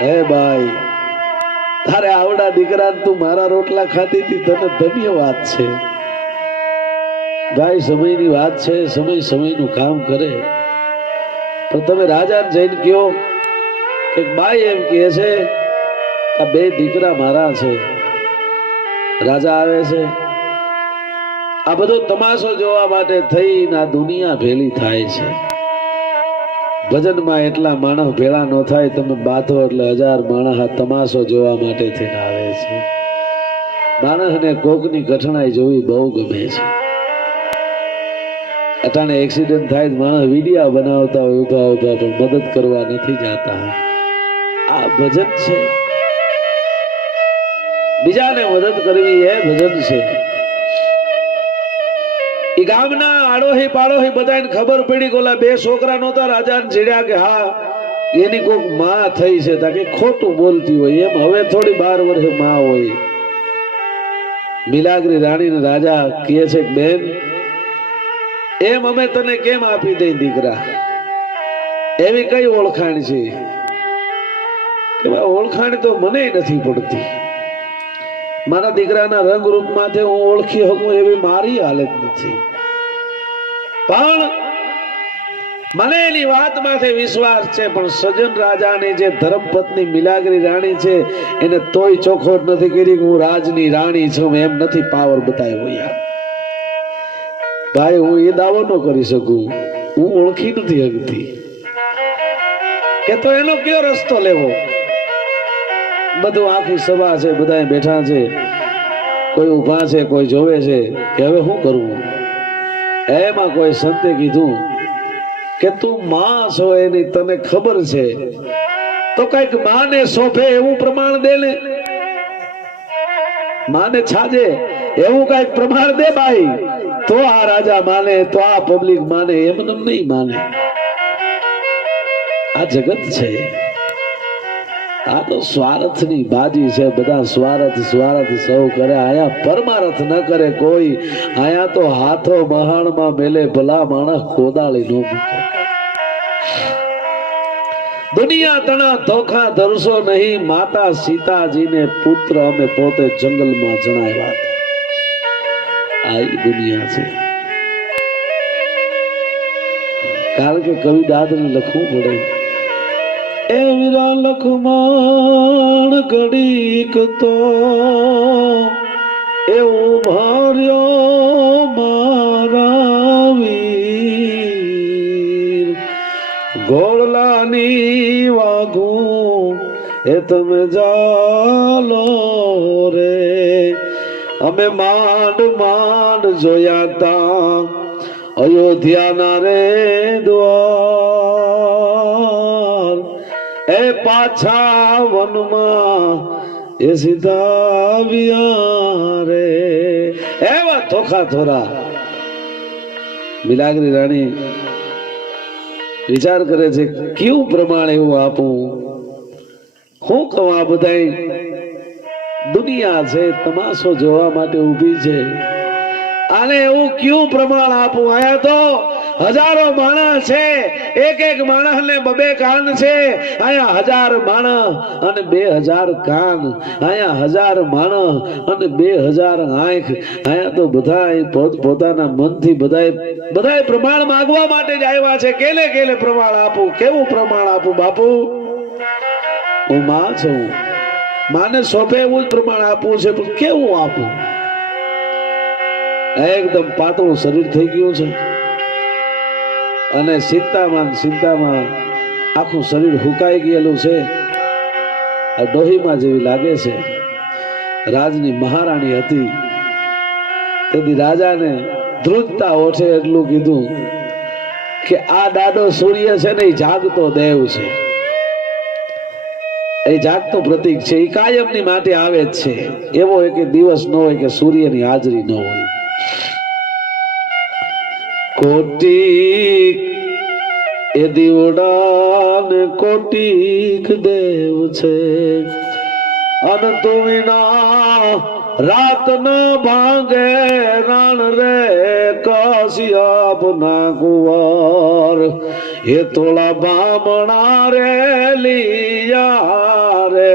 હે બાઈ, તારે આવડા દીકરા તું મારા રોટલા ખાતી હતી, તને ધન્યવાદ છે. ભાઈ સમયની વાત છે, સમય સમયનું કામ કરે. પણ તમે રાજાને જઈને કહો કે બાઈ એમ કહે છે આ બે દીકરા મારા છે, રાજા આવે છે, આ બધો તમાશો જોવા માટે થઈને આ દુનિયા ભેલી થાય છે. ભજનમાં એટલા માણસ ભેળા ન થાય, તમે બાથો એટલે 1000 માણસ આ તમાશો જોવા માટે થઈને આવે છે. માણસને કોકની કઠણાઈ જોવી બહુ ગમે છે. અટાણે એક્સિડન્ટ થાય માણસ વિડિયા બનાવતા હોય ઉભા ઉભા, પણ મદદ કરવા નથી જાતા. આ ભજન છે, બીજાને મદદ કરવી એ ભજન છે. ઈ ગામના આડોહી પાડોહી બધાને ખબર પડી કે ઓલા બે છોકરા નહોતા રાજાને જીડ્યા કે હા એની કોક માં થઈ છે, તાકે ખોટું બોલતી હોય એમ. હવે થોડી 12 વર્ષે માં હોય. મિલાગરી રાણીને રાજા કહે છે કે બેન, એમ અમે તને કેમ આપી દઈ દીકરા? એવી કઈ ઓળખાણ છે? કે ઓળખાણ તો મને નથી પડતી. મારા દીકરાના રંગ રૂપમાંથી હું ઓળખી શકું એવી મારી હાલત નથી. પણ મને એની વાતમાંથી વિશ્વાસ છે. પણ સજન રાજાની જે ધર્મપત્ની મિલાગરી રાણી છે એને તોય ચોખવટ નથી કરી કે હું રાજની રાણી છું, એમ નથી પાવર બતાવ્યો. યાર ભાઈ, હું એ દાવો ન કરી શકું, હું ઓળખી નથી શકતી. કે તો એનો કયો રસ્તો લેવો? બધું આખી સભા છે, બધા બેઠા છે, કોઈ ઉભા છે, કોઈ જોવે છે કે હવે શું કરવું. એમાં કોઈ સંતે કીધું કે તું માં છો એની તને ખબર છે તો કઈક માને સોંપે એવું પ્રમાણ દે ને, માને છાજે એવું કઈક પ્રમાણ દે ભાઈ, તો આ રાજા માને, તો આ પબ્લિક માને, એમને નહીં માને. આ જગત છે, આ તો સ્વાર્થની બાજી છે. બધા સ્વાર્થ સ્વાર્થ સૌ કરે, આયા પરમાર્થ ન કરે કોઈ. આયા તો હાથો બહાણમાં મેલે ભલા માણસ કોદાળી નો મૂકે. દુનિયા તણા ધોખા ધરશો નહીં, માતા સીતાજીને પુત્ર અમે પોતે જંગલમાં જણાવ્યા. આ દુનિયા છે. કારણ કે કવિ દાદને લખવું પડે. એ વીરા લખમણ ઘડીક તો એવું ભાર્યો મારા વીર, ગોળલાની વાગું એ તમે જાલો રે, અમે માંડ માંડ જોયા તા અયોધ્યાના રે દ્વાર, એ પાછા વનમાં એ સીધા રે. એવા ધોખા થોરા. મિલાગરી રાણી વિચાર કરે છે કેવું પ્રમાણ એવું આપું. હું કહું આ બધા દુનિયા છે, તમાશો જોવા માટે ઊભી છે, આને એવું ક્યું પ્રમાણ આપું? આયા તો હજારો માણસ છે, એક એક માણસ ને 2 કાન છે. આયા 1000 માણસ અને 2000 કાન, આયા 1000 માણસ અને 2000 આંખ. આયા તો બધા પોતાના મનથી બધા પ્રમાણ માંગવા માટે જ આવ્યા છે. કેલે કેલે પ્રમાણ આપું? કેવું પ્રમાણ આપું બાપુ? હું માં છું, માને સોંપે એવું જ પ્રમાણ આપવું છે, પણ કેવું આપું? એકદમ પાતળું શરીર થઈ ગયું છે અને ચિંતામાં આખું શરીર હુકાઈ ગયેલું છે. આ ડોહીમાં જેવી લાગે છે. રાજની મહારાણી હતી, તેથી રાજાને ધ્રુજતા ઓઠે એટલું કીધું કે આ દાડો સૂર્ય છે ને એ જાગતો દેવ છે, એ જાગતો પ્રતીક છે, એ કાયમની માટે આવે જ છે. એવો એક દિવસ ન હોય કે સૂર્યની હાજરી ન હોય. કોટીક એ દીવડા ને કોટીક દેવ છે, અન તું વિના રાત ન ભાંગે રણ રે કાશિયાપ ના કુંવર, એ તોળા બામણા રે લીયા રે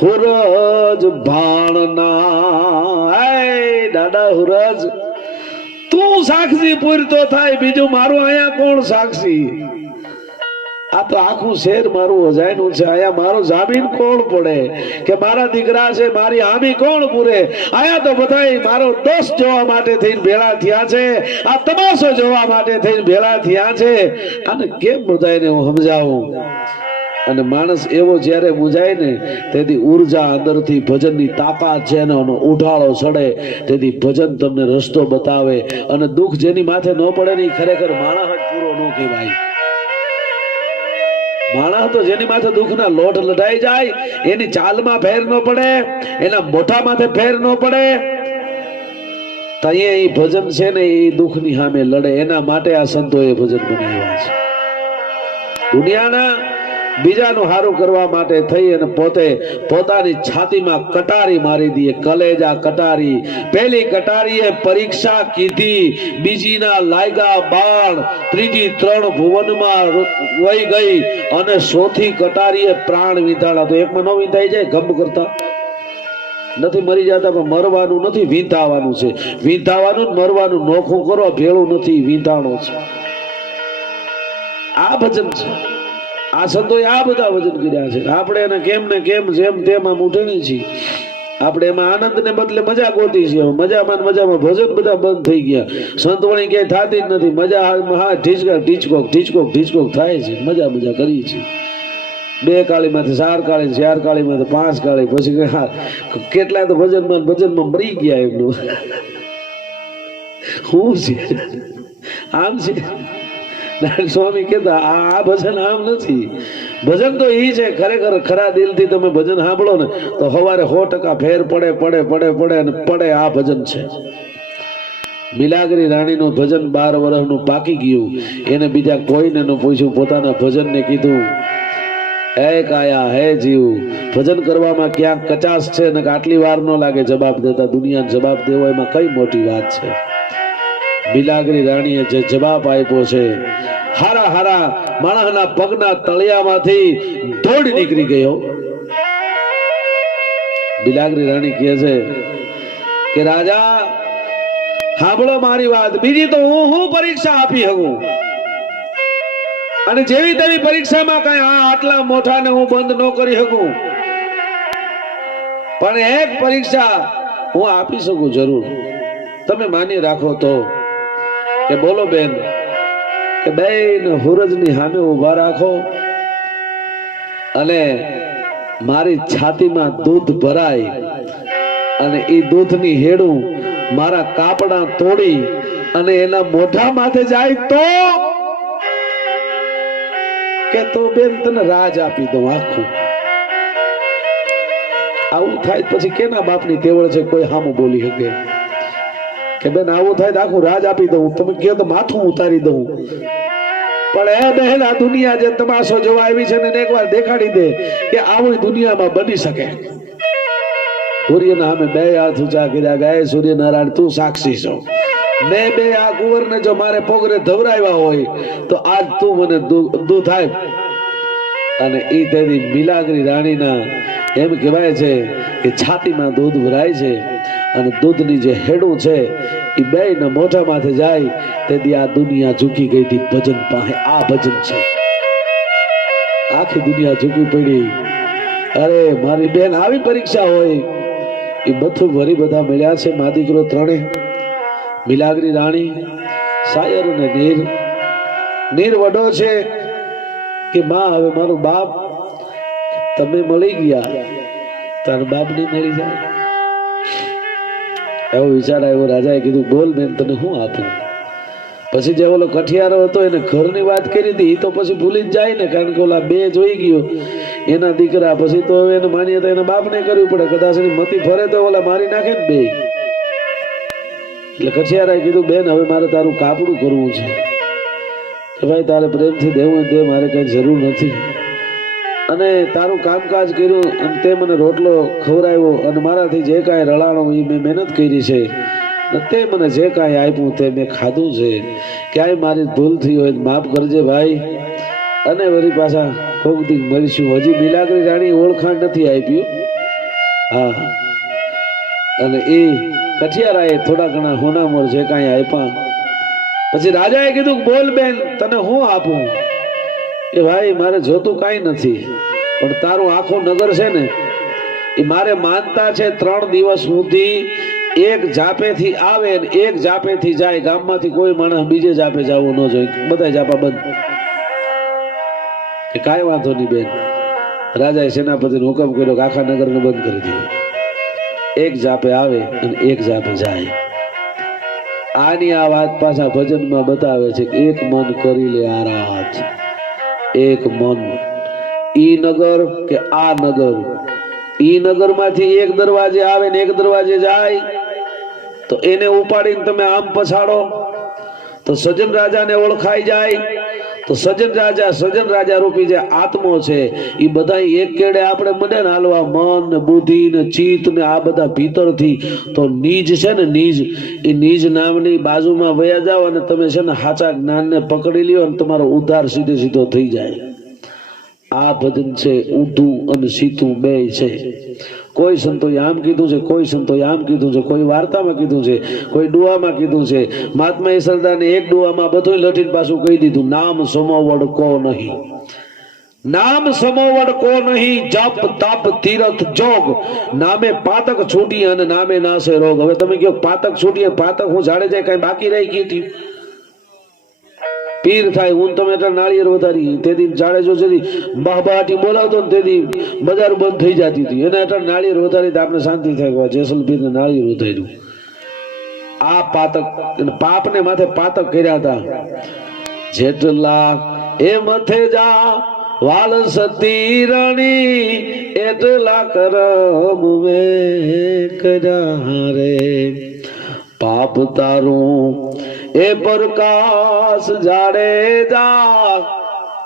હુરજ ભાણના. એ દાદા હુરજ, તું સાક્ષી પૂરતો થાય, બીજું મારું અહીંયા કોણ સાક્ષી? આ તો આખું શહેર મારું અજાયનું છે, આયા મારો જામીન કોણ પડે કે મારા દીકરા છે, મારી હામી કોણ પૂરે? આયા તો બધાય મારો દોષ જોવા માટે થઈને ભેળા થયા છે, આ તમાશો જોવા માટે થઈને ભેળા થયા છે. આને કેમ બધાયને હું સમજાવું? અને માણસ એવો જ્યારે બુજાય ને તેથી ઉર્જા અંદરથી ભજનની તાકાત છે ને ઉઠાળો ચડે, તેથી ભજન તમને રસ્તો બતાવે. અને દુઃખ જેની માથે ન પડે ને ખરેખર માણસ જ પૂરો ન કહેવાય. માણસ તો જેની માથે દુઃખના લોટ લડાઈ જાય, એની ચાલમાં ફેર ન પડે, એના મોઢા માથે ફેર ન પડે, તઈએ એ ભજન છે ને એ દુઃખની સામે લડે. એના માટે આ સંતોએ ભજન બનાવ્યા છે. દુનિયાના બીજાનું હારું કરવા માટે થઈ અને પોતે પોતાની છાતીમાં કટારી મારી દઈએ, કલેજા કટારી. પહેલી કટારીએ પરીક્ષા કીધી, બીજીના લાગ્યા બાણ, ત્રીજી 3 ભુવનમાં વહી ગઈ અને ચોથી કટારીએ પ્રાણ વીંધાણા. તો એકમાં ન વીંધાઈ જાય? ગમ કરતા નથી મરી જતા, પણ મરવાનું નથી, વીંધાવાનું છે. વીંધાવાનું મરવાનું નોખું કરો, ભેળું નથી, વીંધાણો છે. આ ભજન છે. આ સંતોએ આ બધા વચન કર્યા છે. આપણે એને કેમ ને કેમ જેમ તેમ આમ ઉઠીને છીએ. આપણે એમાં આનંદ ને બદલે મજા ગોતી છે. મજામાં ભજન બધા બંધ થઈ ગયા. સંતવાણી ક્યાંય થતી જ નથી. મજા હા ઢીચકોક થાય છે. મજા કરી છે. 2 કાળીમાંથી 4 કાળી, 4 કાળીમાંથી 5 કાળી, પછી કેટલા તો ભજનમાં મરી ગયા. એમનું શું છે? આમ છે. સ્વામી કહેતા આ ભજન આમ નથી. ભજન તો એ છે ખરેખર ખરા દિલથી તમે ભજન સાંભળો ને તો સવારે 100% ફેર પડે અને પડે. આ ભજન છે. મિલાગરી રાણીનું ભજન 12 વર્ષનું પાકી ગયું. એને બીજા કોઈને ન પૂછ્યું, પોતાના ભજનને કીધું, હે કાયા હે જીવ, ભજન કરવામાં ક્યાંક કચાશ છે ને આટલી વાર ન લાગે જવાબ દેતા. દુનિયાને જવાબ દેવો એમાં કઈ મોટી વાત છે? મિલાગરી રાણીએ જે જવાબ આપ્યો છે, હારા માણસના પગના તળિયામાંથી દોડી નીકળી ગયો. મિલાગરી રાણી કહે છે કે રાજા સાંભળો મારી વાત. બીજી તો હું પરીક્ષા આપી શકું, અને જેવી તેવી પરીક્ષામાં કઈ આટલા મોઢાને હું બંધ ન કરી શકું, પણ એક પરીક્ષા હું આપી શકું જરૂર. તમે માની રાખો તો કે બોલો બેન, કે બેન હુરજની સામે ઉભા રાખો અને મારી છાતીમાં દૂધ ભરાય અને એ દૂધની હેડું મારા કાપડા તોડી અને એના મોઢા માથે જાય તો કે તો બેન તને રાજ આપી દઉં આખું. આવું થાય પછી કેના બાપની તેવળ છે કોઈ સામું બોલી શકે? કે બેન આવું થાય તો આખું રાજ આપી દઉં. તમે કહો તો માથું ઉતારી દઉં. પણ એ બહેન આ દુનિયા જે તમાશો જોવા આવી છે ને એકવાર દેખાડી દે કે આવું દુનિયામાં બની શકે. સૂર્યના સામે 2 હાથ ઊંચા કર્યા, ગાય સૂર્યનારાયણ તું સાક્ષી છો. મેં 2 આ કુંવરને જો મારે પોગરે ધવરાવ્યા હોય તો આજ તું મને દૂધ આપ. અને એ તેની મિલાગરી રાણીના એમ કહેવાય છે કે છાતીમાં દૂધ ભરાય છે અને દૂધની જે હેડું છે એ 2ના મોઢા માથે જાય તેથી આ દુનિયા ઝૂકી ગઈ હતી ભજન પાસે. આ ભજન છે. આખી દુનિયા ઝૂકી પડી. અરે મારી બેન આવી પરીક્ષા હોય એ બધું વરી બધા મળ્યા છે. મા દીકરો 3 મિલાગરી રાણી, શાયર અને નીર વડો છે કે માં હવે મારું બાપ તમે મળી ગયા, તાર બાપ નહીં મળી જાય. એવો વિચાર આવ્યો. રાજાએ કીધું બોલ બેન તને શું આપું? પછી જે ઓલો કઠિયારો હતો એને ઘરની વાત કરી હતી તો પછી ભૂલી જ જાય ને, કારણ કે ઓલા 2 જોઈ ગયો એના દીકરા. પછી તો હવે એને માનીએ તો એના બાપને કરવું પડે. કદાચ એની મતી ફરે તો ઓલા મારી નાખે ને 2. એટલે કઠિયારાએ કીધું બેન હવે મારે તારું કાપડું કરવું છે. કે ભાઈ તારે પ્રેમથી દેવું તે મારે કઈ જરૂર નથી, અને તારું કામકાજ કર્યું અને તે મને રોટલો ખવડાવ્યો અને મારાથી જે કાંઈ રળાણું એ મેં મહેનત કરી છે, તે મને જે કાંઈ આપ્યું તે મેં ખાધું છે. ક્યાંય મારી ભૂલ થઈ હોય માફ કરજે ભાઈ. અને વળી પાછા કોક દી મળીશું. હજી મિલાગરી રાણી ઓળખાણ નથી આપ્યું. હા, અને એ કઠિયારાએ થોડા ઘણા હોનામોર જે કાંઈ આપ્યા. પછી રાજાએ કીધું બોલ બેન તને હું આપું? કે ભાઈ મારે જોતું કાંઈ નથી, પણ તારું આખું નગર છે ને એ મારે માનતા છે 3 દિવસ સુધી એક જાપેથી આવે ને એક જાપેથી જાય. ગામમાંથી કોઈ માણસ બીજે જાપે જવું ન જોઈએ, બધા જાપા બંધ. કે કાંઈ વાંધો નહીં બેન. રાજાએ સેનાપતિને હુકમ કર્યો કે આખા નગરને બંધ કરી દીધું. એક જાપે આવે અને એક જાપે જાય. આની આ વાત પાછા ભજનમાં બતાવે છે કે એક મન કરી લે આરાધ. એક મન, ઈ નગર કે આ નગર, ઈ નગર માંથી એક દરવાજે આવે ને એક દરવાજે જાય તો એને ઉપાડીને તમે આમ પછાડો તો સજન રાજાને ઓળખાઈ જાય. તો સજન રાજા રૂપી જે આત્મો છે એ બધા એક કેડે આપણે મને ને હાલવા, મન ને બુદ્ધિ ને ચિત્ત ને આ બધા ભીતરથી. તો નીજ છે ને નીજ, એ નીજ નામની બાજુમાં વયા જાઓ અને તમે છે ને સાચા જ્ઞાનને પકડી લ્યો અને તમારો ઉદ્ધાર સીધે સીધો થઈ જાય. આ ભજન છે ઊંધું અને સીધું બે છે. કોઈ સંતોએ આમ કીધું છે, કોઈ સંતોએ આમ કીધું છે, કોઈ વાર્તામાં કીધું છે, કોઈ ડુઆમાં કીધું છે. મહાત્મા ઈશ્વરદાને એક ડુઆમાં બધું લઠીને પાછું કહી દીધું, નામ સમોવડ કો નહીં, નામ સમોવડ કો નહીં, જપ તપ તીરથ જોગ, નામે પાતક છૂટી અને નામે નાશે રોગ. હવે તમે કહો પાતક છૂટી, પાતક હું ઝાડે જાય કઈ બાકી રહી ગઈ? પીર થાય હું તમે એટલે નાળિયેર વધારી તેથી જાડે જો બહાટી બોલાવતો ને તેથી બજાર બંધ થઈ જતી હતી. એના એટલે નાળિયેર વધારી તો આપણે શાંતિ થાય. જેસલ પીર ને નાળિયેર વધાર્યું. આ પાતક પાપ ને માથે પાતક કર્યા હતા. જેટલા એ મથે જા વાલ સતી રણી, એટલા કરમ મે કર્યા રે. પાપ તારું એ પ્રકાશ જાડે જા,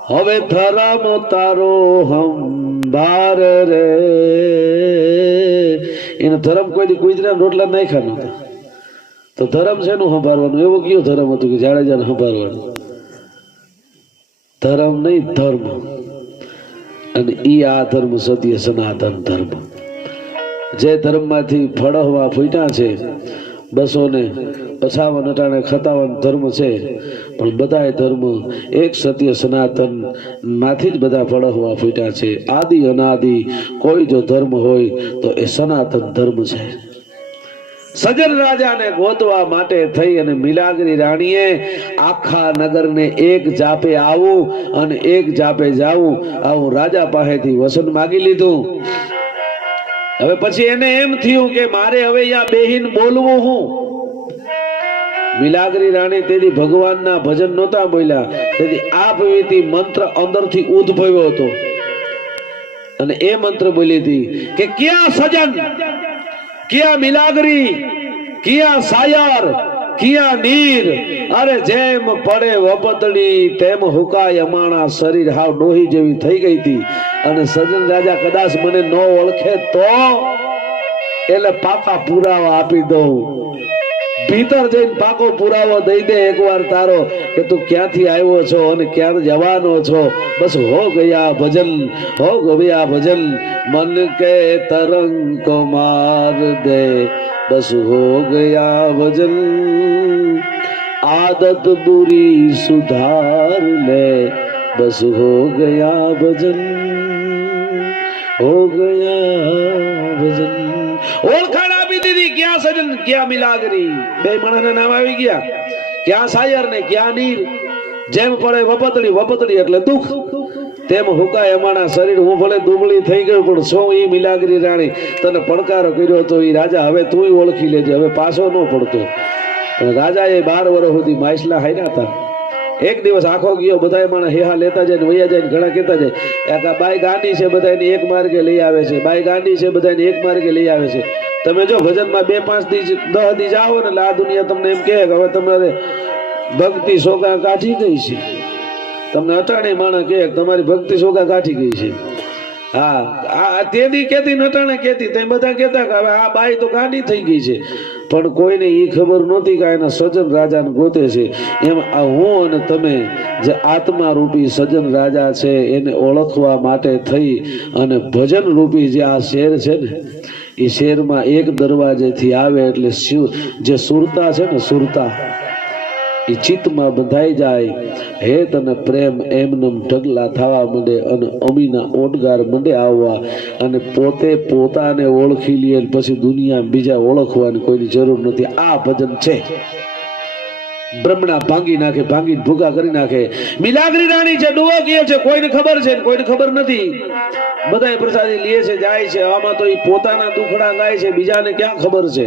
હવે ધર્મ તારો હંભાર રે. એને ધર્મ કોઈ કુતરા રોટલા નાખ્યા નહોતા. તો ધર્મ છે નું સંભાળવાનું? એવું કયું ધર્મ હતું કે જાડેજાને સંભાળવાનું? ધર્મ નહીં, ધર્મ. અને ઈ આ ધર્મ સત્ય સનાતન ધર્મ. જે ધર્મ માંથી ફળહવા ફૂટ્યા છે 255 ધર્મ છે, પણ બધા ધર્મ એક સત્ય સનાતન માંથી જ બધા ફળહવા ફૂટ્યા છે. આદિ અનાદિ કોઈ જો ધર્મ હોય તો એ સનાતન ધર્મ છે. સજન રાજાને ગોતવા માટે થઈ અને મિલાગરી રાણીએ આખા નગરને એક જાપે આવું અને એક જાપે જાવું આવું રાજા પાસેથી વસન માગી લીધું. હવે પછી એને એમ થયું કે મારે હવે અહીંયા બેહીન બોલવું હું. મિલાગરી રાણી તેથી ભગવાનના ભજન નહોતા બોલ્યા, તેથી આ પવિતી મંત્ર અંદરથી ઉદ્ભવ્યો હતો અને એ મંત્ર બોલી હતી કે ક્યાં સજન, ક્યાં મિલાગરી, ક્યાં સાયર, ક્યાં નીર, અરે જેમ પડે વપતડી તેમ હુકાય અમાણા શરીર હાવ ડોહી જેવી થઈ ગઈ હતી. અને સજન રાજા કદાચ મને ન ઓળખે તો એટલે પાકા પુરાવા આપી દઉં. ભીતર જઈને પાકો પુરાવો દઈ દે એકવાર તારો કે તું ક્યાંથી આવ્યો છો અને ક્યાં જવાનો છો. બસ હો ગયા ભજન, હો ગયા ભજન, મન કે તરંગ કો માર દે, બસ હો ગયા ભજન, આદત बुरी सुधार ले, बस हो गया भजन, हो गया भजन. ઓળખાણ આપી દીધી. ક્યાં સજન, ક્યાં મિલાગરી, બે માણસના નામ આવી ગયા. ક્યાં સાયર ને ક્યાં નીર. જેમ પડે વપતડી, વપતડી એટલે દુઃખ, તેમ હુકાય અમાણા શરીર. હું ભલે દુબળી થઈ ગયો પણ શું ઈ મિલાગરી રાણી તને પડકારો કર્યો તો ઈ રાજા હવે તું ઓળખી લેજે, હવે પાછો ન પડતો. રાજાએ 12 વર્ષ સુધી માછલા હાર્યા હતા. એક દિવસ આખો ગયો, બધા માણસ હેહા લેતા જાય ને વૈયા જાય ને ઘણા કહેતા જાય બાઈ ગાંડી છે, બધાને એક માર્ગે લઈ આવે છે, બાઈ ગાંડી છે, બધાને એક માર્ગે લઈ આવે છે. તમે જો ભજનમાં 2-5 દી 10 દી જાઓ ને એટલે આ દુનિયા તમને એમ કહે કે હવે તમારે ભક્તિ સોગા કાઢી ગઈ છે. તમને અટાણે માણસ કહે તમારી ભક્તિ સોગા કાઢી ગઈ છે. હા, તેદી કેતી નટાણે કેતી, તે બધા કહેતા કે હવે આ બાઈ તો ગાંડી થઈ ગઈ છે. પણ કોઈને એ ખબર નહોતી કે એના સજન રાજાને ગોતે છે. એમ આ હું અને તમે જે આત્મા રૂપી સજન રાજા છે એને ઓળખવા માટે થઈ અને ભજન રૂપી જે આ શેર છે ને એ શેરમાં એક દરવાજેથી આવે એટલે જે સુરતા છે ને, સુરતા એ ચિત્તમાં બંધાઈ જાય હેત અને પ્રેમ એમનેમ ઢગલા થવા માંડે અને અમીના ઓટગાર મંડે આવવા અને પોતે પોતાને ઓળખી લે પછી દુનિયા બીજા ઓળખવાની કોઈની જરૂર નથી. આ ભજન છે. બ્રહ્મણા ભાંગી નાખે, ભાંગીને ભૂગા કરી નાખે. મિલાગરી રાણી છે, ડુઓ કહે છે, કોઈને ખબર છે કોઈને ખબર નથી. બધાય પ્રસાદી લે છે, જાય છે. આમાં તો એ પોતાના દુખડા ગાય છે, બીજાને ક્યાં ખબર છે?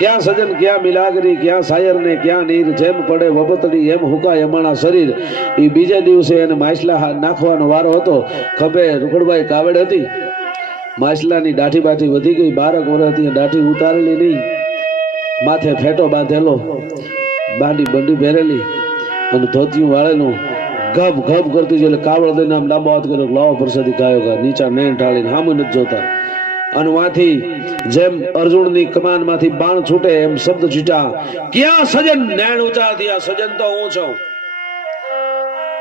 ક્યાં સજન, ક્યાં મિલાગરી, ક્યાં સાયર ને ક્યાં નીર. જેમ પડે વપતડી એમ હુકાય અમાણા શરીર. એ બીજા દિવસે એને માછલા નાખવાનો વારો હતો. ખભે રૂખડભાઈ કાવડ હતી, માછલાની દાઢી બાઠી વધી ગઈ. 12 વર્ષ હતી, દાઢી ઉતારેલી નહીં, માથે ફેટો બાંધેલો, બાંડી બંડી પહેરેલી અને ધોતિયું વાળેલું. ગભ ગભ કરતી એટલે કાવડ દઈને આમ લાંબો હાથ કર્યો, લાવો પ્રસાદી ખાયો. નીચા નેણ ઢાળીને સામે નથી જોતા. અને વાથી જેમ અર્જુનની કમાન માંથી બાણ છૂટે એમ શબ્દ છૂટા. ક્યાં સજન, નેણ ઊંચા થયા. સજન તો હું છું.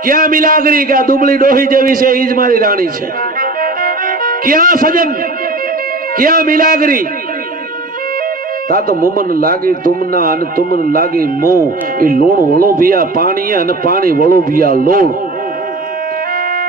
ક્યાં મિલાગરી, કે આ દુબળી ડોહી જેવી છે ઈ જ મારી રાણી છે. ક્યાં સજન, ક્યાં મિલાગરી. તા તો મુમન લાગી તુમના અને તુમન લાગી મોં. એ લોણ વળોભિયા પાણી અને પાણી વળોભિયા લોણ.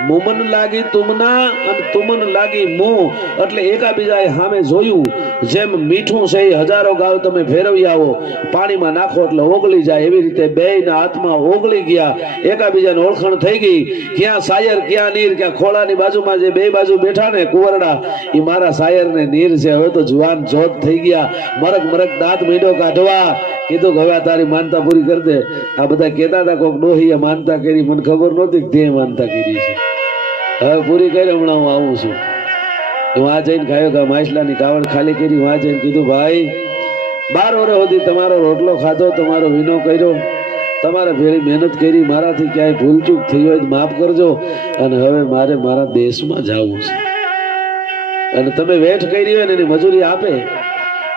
મુમન લાગી તુમના અને તુમન લાગી મોં. એટલે એકાબીજાએ સામે જોયું. જેમ મીઠું છે એ હજારો ગાળ તમે ફેરવી આવો, પાણીમાં નાખો એટલે ઓગળી જાય, એવી રીતે બેયના હાથમાં ઓગળી ગયા. એકાબીજાને ઓળખાણ થઈ ગઈ. ક્યાં સાયર, ક્યાં નીર. ક્યાં ખોળાની બાજુમાં જે બે બાજુ બેઠા ને કુંવરડા, એ મારા સાયર ને નીર છે. હવે તો જુવાન જોત થઈ ગયા. મરક મરક દાંત મીંડો કાઢવા. કીધું કે હવે તારી માનતા પૂરી કરી દે. આ બધા કહેતા હતા કોક ડોહીએ માનતા કરી, મને ખબર નહોતી કે તે માનતા કરી છે. હવે પૂરી કરી, હમણાં હું આવું છું. વાં જઈને ખાયો કે માછલાની કાવડ ખાલી કરી. વાં જઈને કીધું ભાઈ 12 વર્ષ સુધી તમારો રોટલો ખાધો, તમારો વીનો કર્યો, તમારે ભેળી મહેનત કરી, મારાથી ક્યાંય ભૂલચૂક થઈ હોય તો માફ કરજો. અને હવે મારે મારા દેશમાં જવું છે. અને તમે વેઠ કરી હોય ને એની મજૂરી આપે.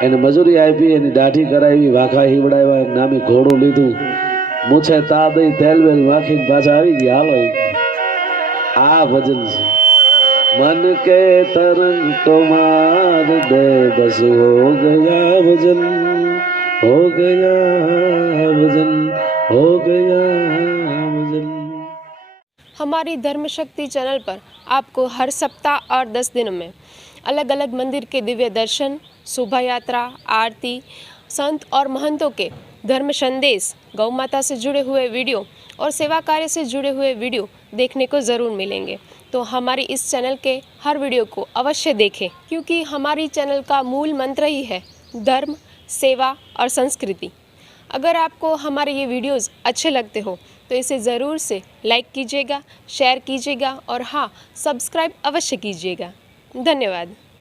એને મજૂરી આપી, એની દાઢી કરાવી, વાખા હીવડાવ્યા, નામે ઘોડું લીધું, મૂછે તા દઈ તેલ વેલ વાખીને પાછા આવી ગયા. હાલો, આ ભજન છે. मन के तरंग को मार दे, बस हो गया भजन, हो गया भजन, हो गया भजन। हमारी धर्म शक्ति चैनल पर आपको हर सप्ताह और 10 दिनों में अलग अलग मंदिर के दिव्य दर्शन, शोभा यात्रा, आरती, संत और महंतों के धर्म संदेश, गौ माता से जुड़े हुए वीडियो और सेवा कार्य से जुड़े हुए वीडियो देखने को ज़रूर मिलेंगे। तो हमारी इस चैनल के हर वीडियो को अवश्य देखें, क्योंकि हमारी चैनल का मूल मंत्र ही है धर्म, सेवा और संस्कृति। अगर आपको हमारे ये वीडियोस अच्छे लगते हो तो इसे ज़रूर से लाइक कीजिएगा, शेयर कीजिएगा और हाँ, सब्सक्राइब अवश्य कीजिएगा। धन्यवाद।